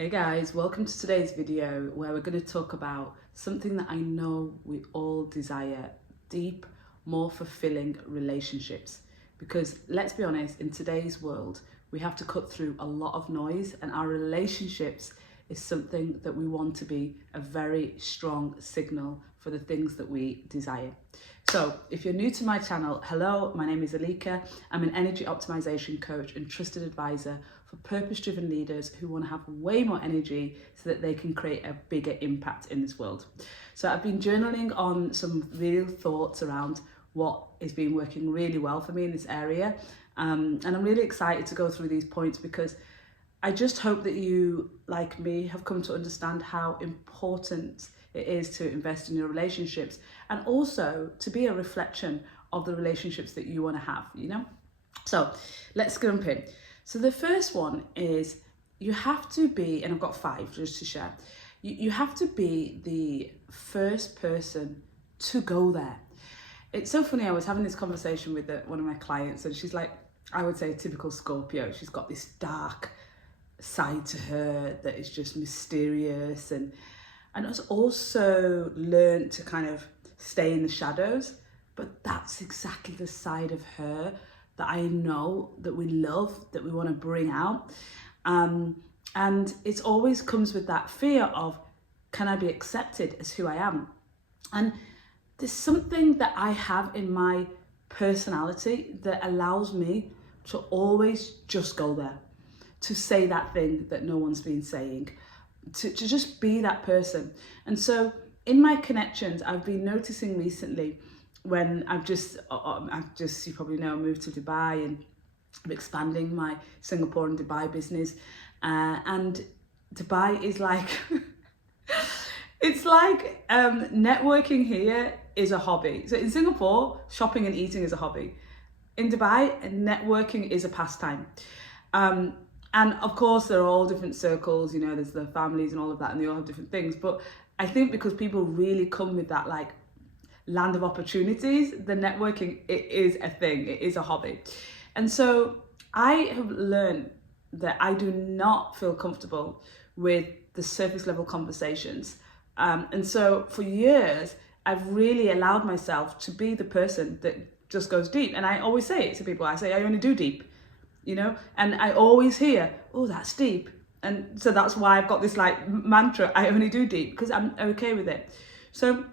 Hey guys, welcome to today's video where we're going to talk about something that I know we all desire: deep, more fulfilling relationships. Because let's be honest, in today's world, we have to cut through a lot of noise, and our relationships is something that we want to be a very strong signal for the things that we desire. So if you're new to my channel, hello, my name is Elika. I'm an energy optimization coach and trusted advisor for purpose-driven leaders who want to have way more energy so that they can create a bigger impact in this world. So I've been journaling on some real thoughts around what has been working really well for me in this area. And I'm really excited to go through these points because I just hope that you, like me, have come to understand how important it is to invest in your relationships and also to be a reflection of the relationships that you want to have, you know? So let's jump in. So the first one is you have to be, and I've got 5 just to share, you have to be the first person to go there. It's so funny, I was having this conversation with one of my clients and she's like, I would say typical Scorpio. She's got this dark side to her that is just mysterious and has also learned to kind of stay in the shadows. But that's exactly the side of her that I know that we love, that we want to bring out. And it always comes with that fear of, can I be accepted as who I am? And there's something that I have in my personality that allows me to always just go there, to say that thing that no one's been saying, to just be that person. And so in my connections, I've been noticing recently when I've just, you probably know, moved to Dubai and I'm expanding my Singapore and Dubai business. And Dubai is like, it's like networking here is a hobby. So in Singapore, shopping and eating is a hobby. In Dubai, networking is a pastime. And of course, there are all different circles, you know, there's the families and all of that, and they all have different things. But I think because people really come with that like land of opportunities, the networking, it is a thing, it is a hobby. And so I have learned that I do not feel comfortable with the surface level conversations. And so for years, I've really allowed myself to be the person that just goes deep. And I always say it to people, I say, I only do deep. You know, and I always hear, oh, that's deep. And so that's why I've got this like mantra, I only do deep, because I'm okay with it. So,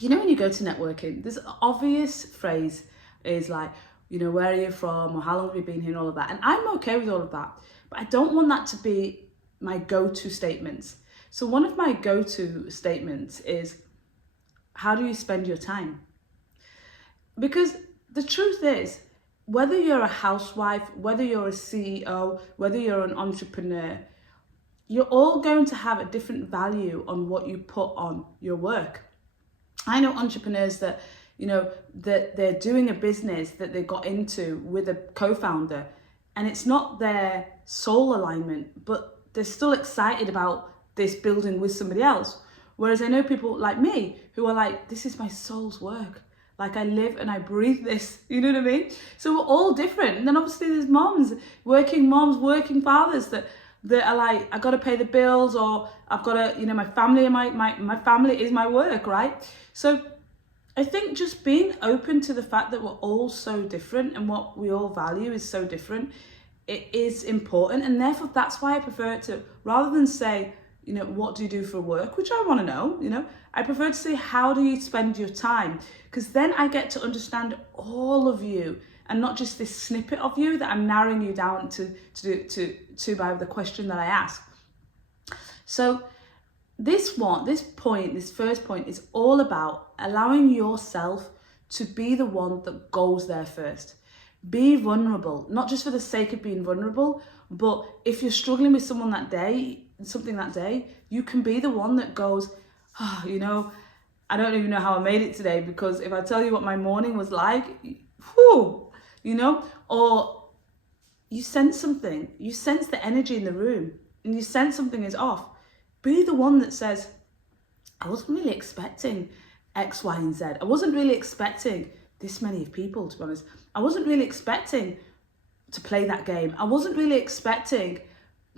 you know, when you go to networking, this obvious phrase is like, you know, where are you from? Or how long have you been here? And all of that. And I'm okay with all of that. But I don't want that to be my go-to statements. So one of my go-to statements is, how do you spend your time? Because the truth is, whether you're a housewife, whether you're a CEO, whether you're an entrepreneur, you're all going to have a different value on what you put on your work. I know entrepreneurs that, you know, that they're doing a business that they got into with a co-founder, and it's not their soul alignment, but they're still excited about this building with somebody else. Whereas I know people like me who are like, this is my soul's work. Like I live and I breathe this, you know what I mean? So we're all different. And then obviously there's moms, working fathers that are like, I got to pay the bills, or I've got to, you know, my family, my family is my work, right? So I think just being open to the fact that we're all so different and what we all value is so different, it is important. And therefore that's why I prefer it to, rather than say, you know, what do you do for work, which I want to know, you know, I prefer to say, how do you spend your time? Because then I get to understand all of you and not just this snippet of you that I'm narrowing you down to by the question that I ask. So this first point is all about allowing yourself to be the one that goes there first. Be vulnerable, not just for the sake of being vulnerable, but if you're struggling with something that day, you can be the one that goes, oh, you know, I don't even know how I made it today, because if I tell you what my morning was like, whew, you know, or you sense something, you sense the energy in the room and you sense something is off. Be the one that says, I wasn't really expecting X, Y, and Z. I wasn't really expecting this many people, to be honest. I wasn't really expecting to play that game. I wasn't really expecting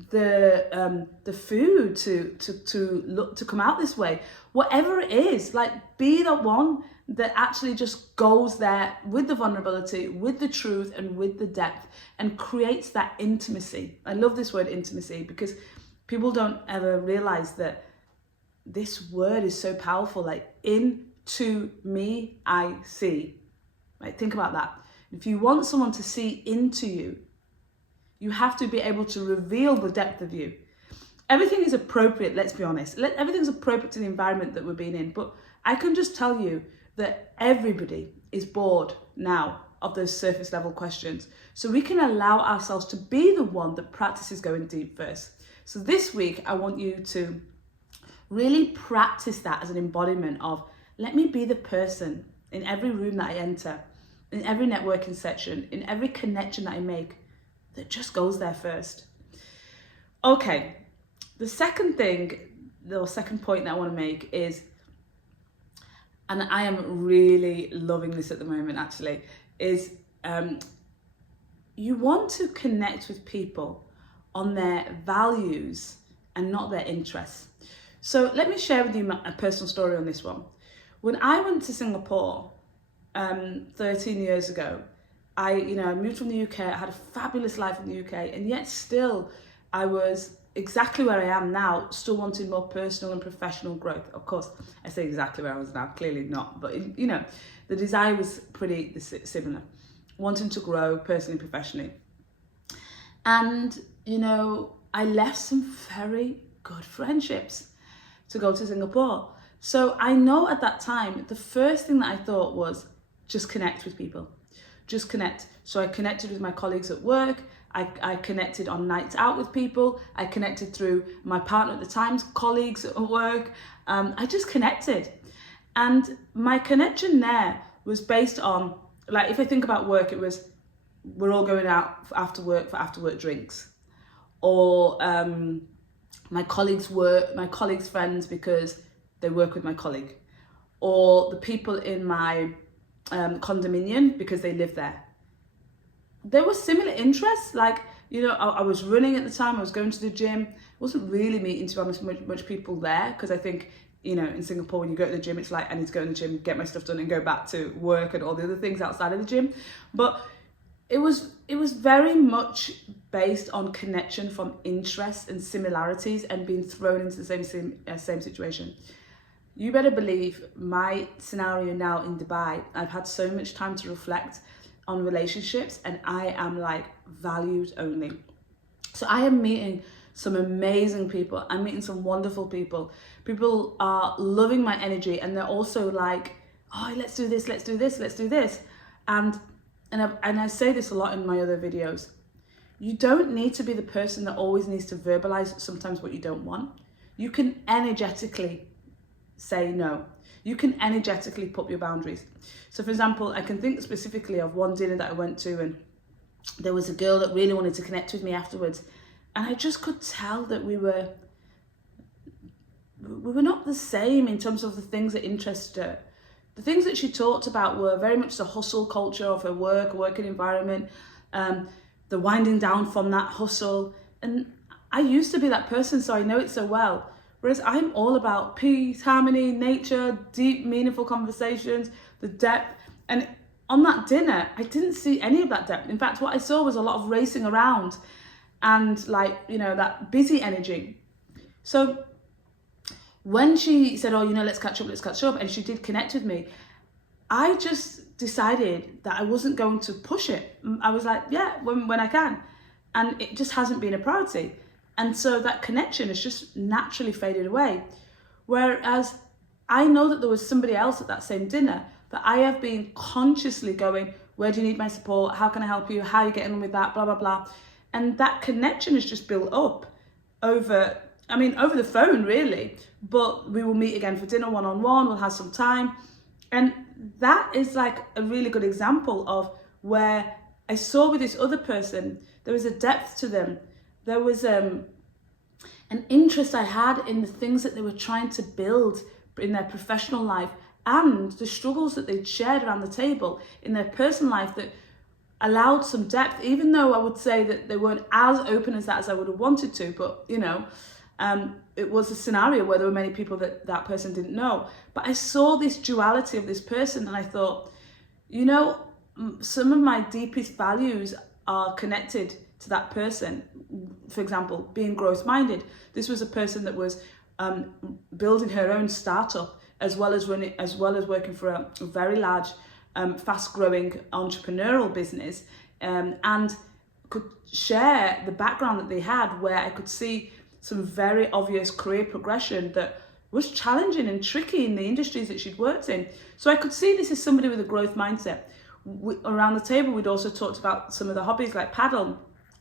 the food to come out this way. Whatever it is, like, be the one that actually just goes there with the vulnerability, with the truth, and with the depth, and creates that intimacy. I love this word intimacy, because people don't ever realize that this word is so powerful. Like, into me I see. Right? Think about that. If you want someone to see into you, you have to be able to reveal the depth of you. Everything is appropriate, let's be honest. Everything's appropriate to the environment that we're being in. But I can just tell you that everybody is bored now of those surface level questions. So we can allow ourselves to be the one that practices going deep first. So this week, I want you to really practice that as an embodiment of, let me be the person in every room that I enter, in every networking session, in every connection that I make, that just goes there first. Okay, the second point that I want to make is, and I am really loving this at the moment actually, is you want to connect with people on their values and not their interests. So let me share with you a personal story on this one. When I went to Singapore 13 years ago, I moved from the UK. I had a fabulous life in the UK, and yet still I was exactly where I am now, still wanting more personal and professional growth. Of course, I say exactly where I was now, clearly not, but the desire was pretty similar, wanting to grow personally, professionally. And, I left some very good friendships to go to Singapore. So I know at that time, the first thing that I thought was just connect with people. Just connect. So I connected with my colleagues at work. I connected on nights out with people. I connected through my partner at the time's colleagues at work. I just connected. And my connection there was based on, like, if I think about work, it was, we're all going out after work for after work drinks. Or my colleagues' friends because they work with my colleague. Or the people in my condominium because they live there. There were similar interests, like, I was running at the time, I was going to the gym. I wasn't really meeting, to be honest, much people there, because I think, in Singapore, when you go to the gym, it's like, I need to go to the gym, get my stuff done and go back to work and all the other things outside of the gym. But it was very much based on connection from interests and similarities and being thrown into the same situation. You better believe my scenario now in Dubai, I've had so much time to reflect on relationships, and I am like values only. So I am meeting some amazing people. I'm meeting some wonderful people. People are loving my energy, and they're also like, oh, let's do this, let's do this, let's do this. And I say this a lot in my other videos. You don't need to be the person that always needs to verbalize sometimes what you don't want. You can energetically say no. You can energetically put your boundaries. So for example, I can think specifically of one dinner that I went to, and there was a girl that really wanted to connect with me afterwards. And I just could tell that we were not the same in terms of the things that interested her. The things that she talked about were very much the hustle culture of her working environment, the winding down from that hustle. And I used to be that person, so I know it so well. Whereas I'm all about peace, harmony, nature, deep, meaningful conversations, the depth. And on that dinner, I didn't see any of that depth. In fact, what I saw was a lot of racing around and that busy energy. So when she said, oh, let's catch up, and she did connect with me, I just decided that I wasn't going to push it. I was like, yeah, when I can. And it just hasn't been a priority. And so that connection has just naturally faded away. Whereas I know that there was somebody else at that same dinner that I have been consciously going, where do you need my support? How can I help you? How are you getting on with that? Blah, blah, blah. And that connection has just built up over the phone really, but we will meet again for dinner one-on-one, we'll have some time. And that is like a really good example of where I saw with this other person, there was a depth to them. There was an interest I had in the things that they were trying to build in their professional life, and the struggles that they'd shared around the table in their personal life that allowed some depth, even though I would say that they weren't as open as that as I would have wanted to. But, you know, it was a scenario where there were many people that that person didn't know. But I saw this duality of this person and I thought, you know, some of my deepest values are connected to that person. For example, being growth-minded. This was a person that was building her own startup as well as working for a very large, fast-growing entrepreneurial business, and could share the background that they had, where I could see some very obvious career progression that was challenging and tricky in the industries that she'd worked in. So I could see this as somebody with a growth mindset. Around the table, we'd also talked about some of the hobbies like paddle,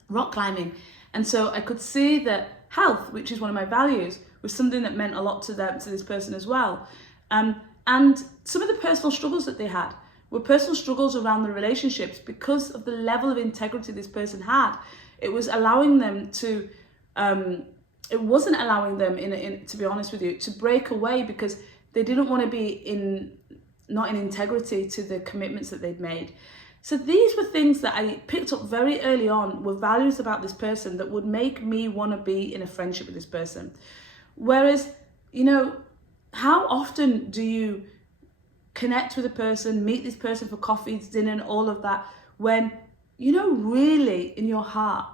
rock climbing. And so I could see that health, which is one of my values, was something that meant a lot to this person as well. And some of the personal struggles that they had were personal struggles around the relationships because of the level of integrity this person had. It was allowing them to, it wasn't allowing them, to be honest with you, to break away because they didn't want to be not in integrity to the commitments that they'd made. So these were things that I picked up very early on, were values about this person that would make me want to be in a friendship with this person. Whereas, you know, how often do you connect with a person, meet this person for coffee, dinner and all of that, when, you know, really in your heart,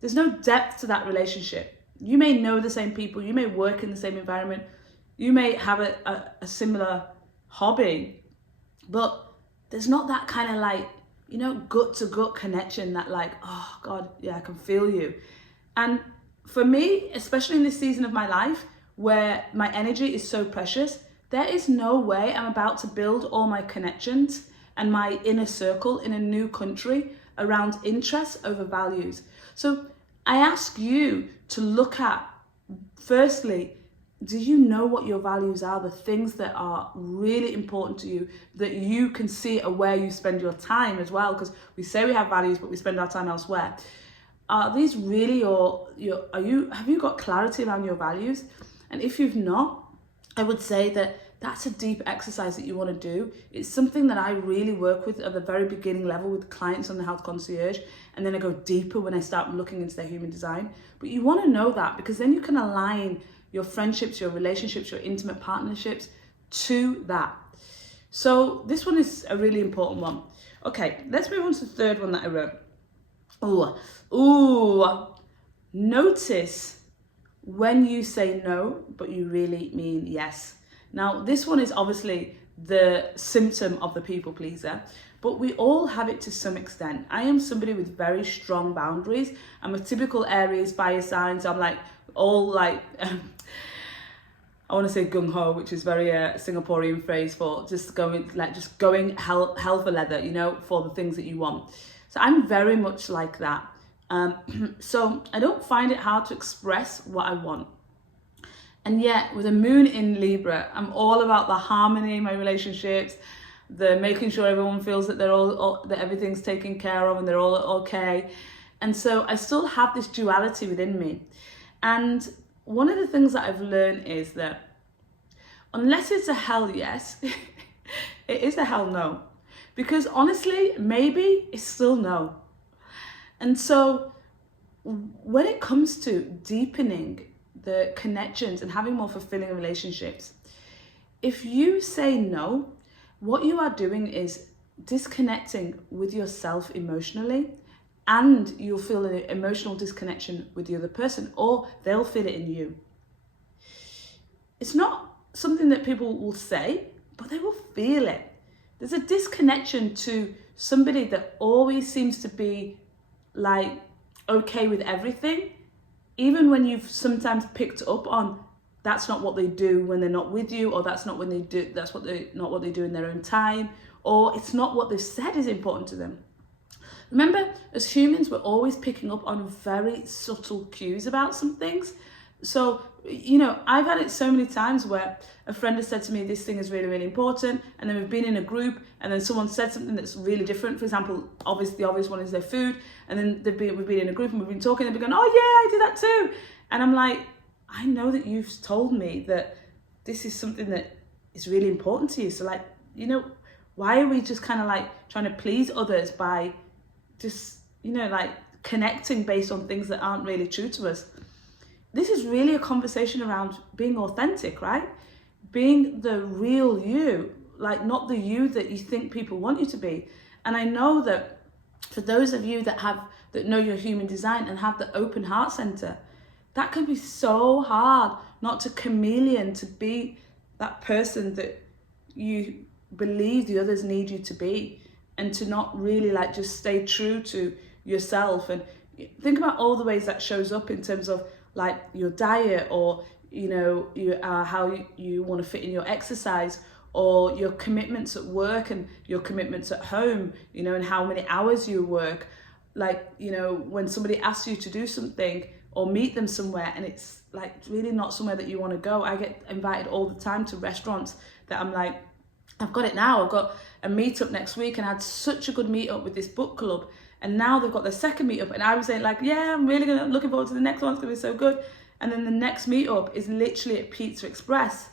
there's no depth to that relationship. You may know the same people, you may work in the same environment, you may have a similar hobby, but there's not that kind of like, you know, gut to gut connection that like, oh God, yeah, I can feel you. And for me, especially in this season of my life where my energy is so precious, there is no way I'm about to build all my connections and my inner circle in a new country around interests over values. So I ask you to look at, firstly, do you know what your values are, the things that are really important to you, that you can see are where you spend your time as well? Because we say we have values, but we spend our time elsewhere. Are these really have you got clarity around your values? And if you've not, I would say that that's a deep exercise that you want to do. It's something that I really work with at the very beginning level with clients on the Health Concierge, and then I go deeper when I start looking into their human design. But you want to know that, because then you can align your friendships, your relationships, your intimate partnerships to that. So this one is a really important one. Okay, let's move on to the third one that I wrote. Notice when you say no, but you really mean yes. Now, this one is obviously the symptom of the people pleaser, but we all have it to some extent. I am somebody with very strong boundaries. I'm a typical Aries fire sign, so I'm like all like, I want to say gung-ho, which is very Singaporean phrase for just going hell for leather, you know, for the things that you want. So I'm very much like that. So I don't find it hard to express what I want. And yet, with a moon in Libra, I'm all about the harmony in my relationships, the making sure everyone feels that that everything's taken care of and they're all okay. And so I still have this duality within me. And one of the things that I've learned is that unless it's a hell yes, it is a hell no. Because honestly, maybe it's still no. And so when it comes to deepening the connections and having more fulfilling relationships, if you say no, what you are doing is disconnecting with yourself emotionally, and you'll feel an emotional disconnection with the other person, or they'll feel it in you. It's not something that people will say, but they will feel it. There's a disconnection to somebody that always seems to be like okay with everything, even when you've sometimes picked up on that's not what they do when they're not with you, or that's not when they do, not what they do in their own time, or it's not what they've said is important to them. Remember, as humans, we're always picking up on very subtle cues about some things. So, you know, I've had it so many times where a friend has said to me, this thing is really, really important. And then we've been in a group and then someone said something that's really different. For example, the obvious one is their food. And then we've been in a group and we've been talking and they've been going, oh yeah, I do that too. And I'm like, I know that you've told me that this is something that is really important to you. So like, you know, why are we just kind of like trying to please others by just, you know, like connecting based on things that aren't really true to us. This is really a conversation around being authentic, right? Being the real you, like not the you that you think people want you to be. And I know that for those of you that know your human design and have the open heart center, that can be so hard not to chameleon, to be that person that you believe the others need you to be, and to not really like just stay true to yourself. And think about all the ways that shows up in terms of like your diet, or you know, how you want to fit in your exercise, or your commitments at work and your commitments at home, you know, and how many hours you work. Like, you know, when somebody asks you to do something or meet them somewhere and it's like really not somewhere that you want to go. I get invited all the time to restaurants that I'm like, I've got it now. I've got a meetup next week, and I had such a good meetup with this book club. And now they've got their second meetup, and I was saying like, yeah, I'm really looking forward to the next one. It's gonna be so good. And then the next meetup is literally at Pizza Express.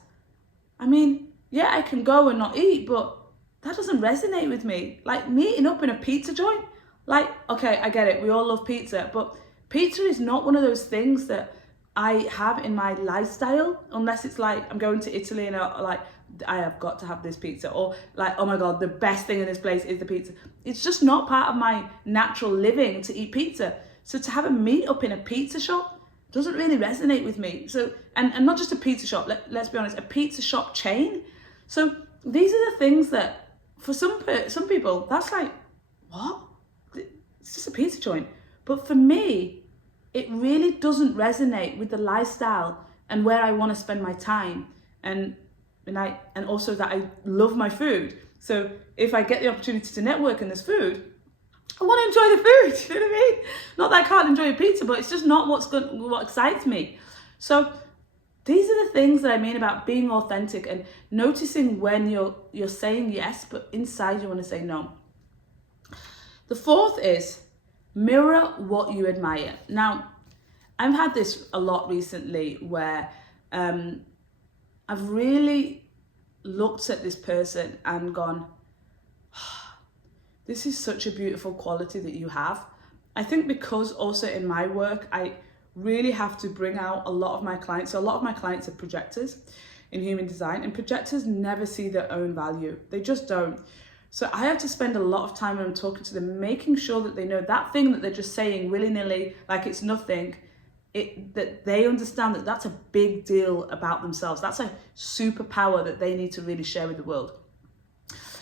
I mean, yeah, I can go and not eat, but that doesn't resonate with me. Like meeting up in a pizza joint, like, okay, I get it. We all love pizza, but pizza is not one of those things that I have in my lifestyle, unless it's like I'm going to Italy and I have got to have this pizza, or like, oh my God, the best thing in this place is the pizza. It's just not part of my natural living to eat pizza. So to have a meetup in a pizza shop doesn't really resonate with me. So, and not just a pizza shop, let's be honest, a pizza shop chain. So these are the things that for some people, that's like, what? It's just a pizza joint. But for me, it really doesn't resonate with the lifestyle and where I want to spend my time. And also that I love my food. So if I get the opportunity to network and there's food, I want to enjoy the food. You know what I mean? Not that I can't enjoy a pizza, but it's just not what excites me. So these are the things that I mean about being authentic and noticing when you're saying yes, but inside you want to say no. The fourth is mirror what you admire. Now, I've had this a lot recently where I've really looked at this person and gone, this is such a beautiful quality that you have. I think because also in my work, I really have to bring out a lot of my clients. So a lot of my clients are projectors in human design, and projectors never see their own value. They just don't. So I have to spend a lot of time when I'm talking to them, making sure that they know that thing that they're just saying willy-nilly, like it's nothing, that they understand that that's a big deal about themselves. That's a superpower that they need to really share with the world.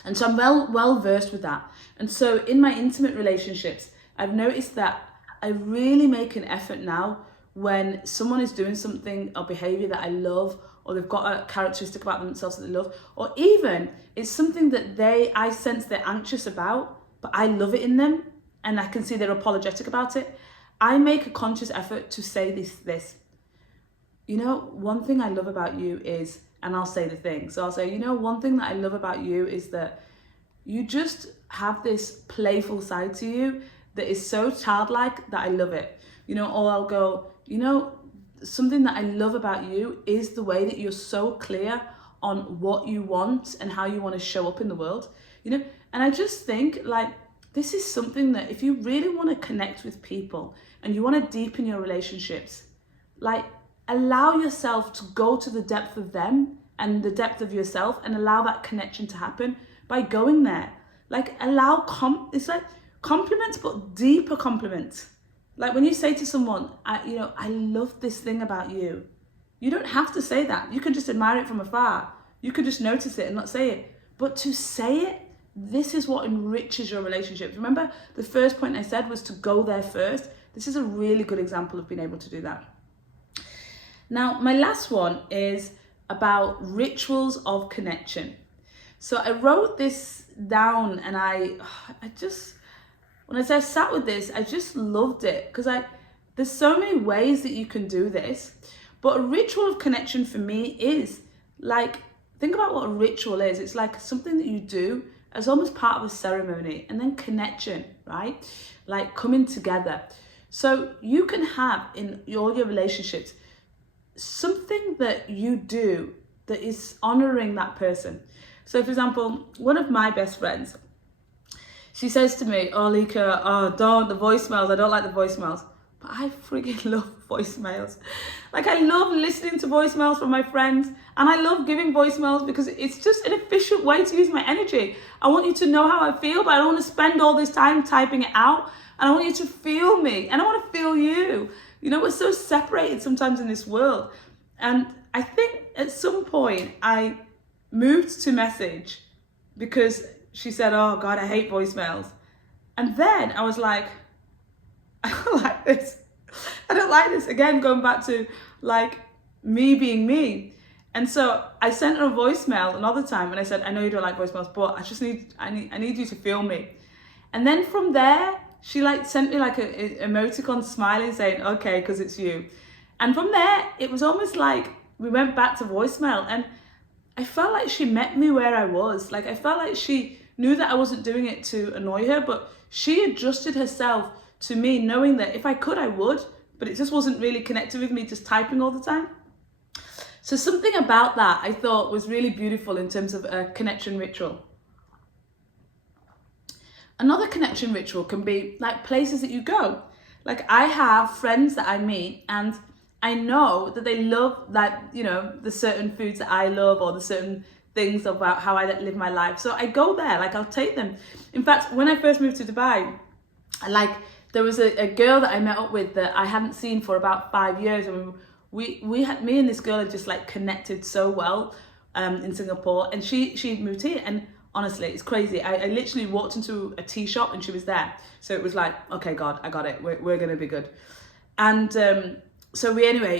And so I'm well versed with that. And so in my intimate relationships, I've noticed that I really make an effort now when someone is doing something or behavior that I love, or they've got a characteristic about themselves that they love, or even it's something that I sense they're anxious about, but I love it in them and I can see they're apologetic about it. I make a conscious effort to say this. You know, one thing I love about you is, and I'll say the thing. So I'll say, you know, one thing that I love about you is that you just have this playful side to you that is so childlike that I love it. You know, or I'll go, you know, something that I love about you is the way that you're so clear on what you want and how you want to show up in the world, you know. And I just think like, this is something that if you really want to connect with people and you want to deepen your relationships, like allow yourself to go to the depth of them and the depth of yourself, and allow that connection to happen by going there. Like allow it's like compliments, but deeper compliments. Like when you say to someone, I love this thing about you. You don't have to say that. You can just admire it from afar. You could just notice it and not say it. But to say it, this is what enriches your relationships. Remember, the first point I said was to go there first. This is a really good example of being able to do that. Now, my last one is about rituals of connection. So I wrote this down, and when I sat with this, I just loved it, because there's so many ways that you can do this. But a ritual of connection for me is like, think about what a ritual is. It's like something that you do as almost part of a ceremony, and then connection, right? Like coming together. So you can have in all your relationships something that you do that is honoring that person. So for example, one of my best friends, She says to me, oh, Elika, oh, don't, the voicemails, I don't like the voicemails. But I freaking love voicemails. Like, I love listening to voicemails from my friends, and I love giving voicemails because it's just an efficient way to use my energy. I want you to know how I feel, but I don't want to spend all this time typing it out. And I want you to feel me, and I want to feel you. You know, we're so separated sometimes in this world. And I think at some point I moved to message because she said, oh God, I hate voicemails. And then I was like, I don't like this. I don't like this. Again, going back to like me being me. And so I sent her a voicemail another time and I said, I know you don't like voicemails, but I need you to feel me. And then from there, she like sent me like a emoticon smiling saying, okay, because it's you. And from there, it was almost like we went back to voicemail, and I felt like she met me where I was. Like, I felt like she knew that I wasn't doing it to annoy her, but she adjusted herself to me, knowing that if I could, I would, but it just wasn't really connected with me just typing all the time. So something about that I thought was really beautiful in terms of a connection ritual. Another connection ritual can be like places that you go. Like, I have friends that I meet, and I know that they love, like, you know, the certain foods that I love, or the certain things about how I live my life. So I go there, like, I'll take them. In fact, when I first moved to Dubai, there was a girl that I met up with that I hadn't seen for about 5 years, and me and this girl had just like connected so well in Singapore, and she moved here. And honestly, it's crazy. I literally walked into a tea shop and she was there. So it was like, okay, God, I got it. We're going to be good. And so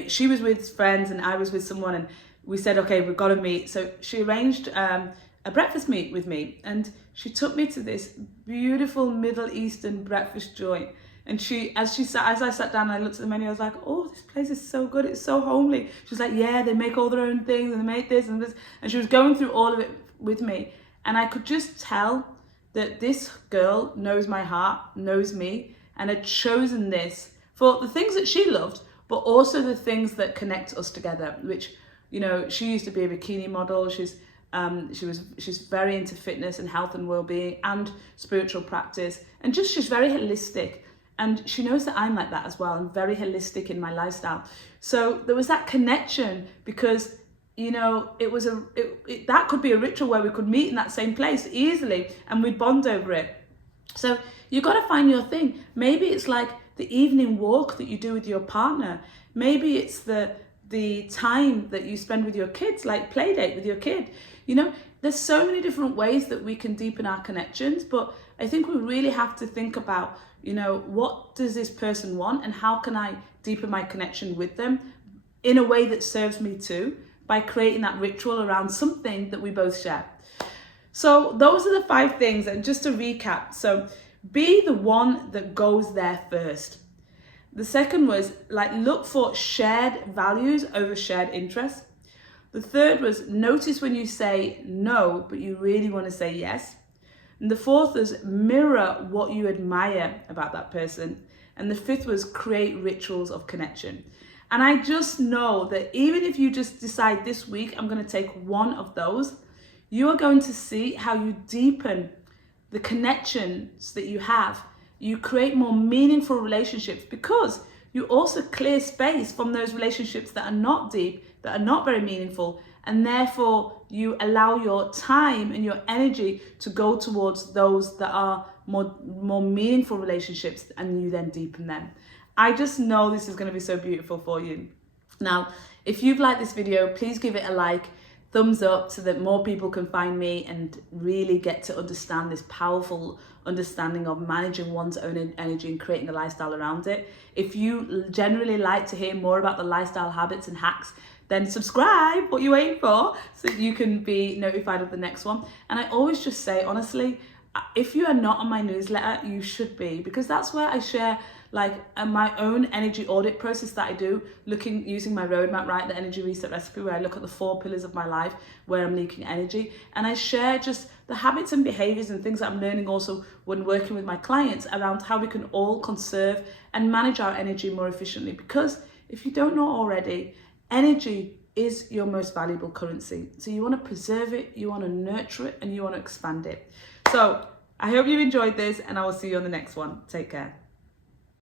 she was with friends and I was with someone, and we said, okay, we've got to meet. So she arranged a breakfast meet with me, and she took me to this beautiful Middle Eastern breakfast joint. And as I sat down and I looked at the menu, I was like, oh, this place is so good. It's so homely. She was like, yeah, they make all their own things and they make this and this. And she was going through all of it with me. And I could just tell that this girl knows my heart, knows me, and had chosen this for the things that she loved, but also the things that connect us together, which, you know, she used to be a bikini model. She's very into fitness and health and well-being and spiritual practice. And just, she's very holistic. And she knows that I'm like that as well. I'm very holistic in my lifestyle. So there was that connection because, you know, that could be a ritual where we could meet in that same place easily and we'd bond over it. So you got to find your thing. Maybe it's like the evening walk that you do with your partner. Maybe it's the time that you spend with your kids, like play date with your kid. You know, there's so many different ways that we can deepen our connections, but I think we really have to think about, you know, what does this person want and how can I deepen my connection with them in a way that serves me too, by creating that ritual around something that we both share. So those are the 5 things. And just to recap, so be the one that goes there first. The second was like, look for shared values over shared interests. The third was notice when you say no, but you really want to say yes. And the fourth was mirror what you admire about that person. And the fifth was create rituals of connection. And I just know that even if you just decide this week, I'm going to take one of those, you are going to see how you deepen the connections that you have. You create more meaningful relationships because you also clear space from those relationships that are not deep, that are not very meaningful, and therefore you allow your time and your energy to go towards those that are more meaningful relationships, and you then deepen them. I just know this is going to be so beautiful for you. Now, if you've liked this video, please give it a like, thumbs up, so that more people can find me and really get to understand this powerful understanding of managing one's own energy and creating a lifestyle around it. If you generally like to hear more about the lifestyle habits and hacks, then subscribe, what you waiting for, so you can be notified of the next one. And I always just say, honestly, if you are not on my newsletter, you should be, because that's where I share like my own energy audit process that I do, using my roadmap, right, the energy reset recipe, where I look at the 4 pillars of my life where I'm leaking energy, and I share just the habits and behaviors and things that I'm learning also when working with my clients around how we can all conserve and manage our energy more efficiently. Because if you don't know already, energy is your most valuable currency. So you want to preserve it, you want to nurture it, and you want to expand it. So I hope you enjoyed this, and I will see you on the next one. Take care.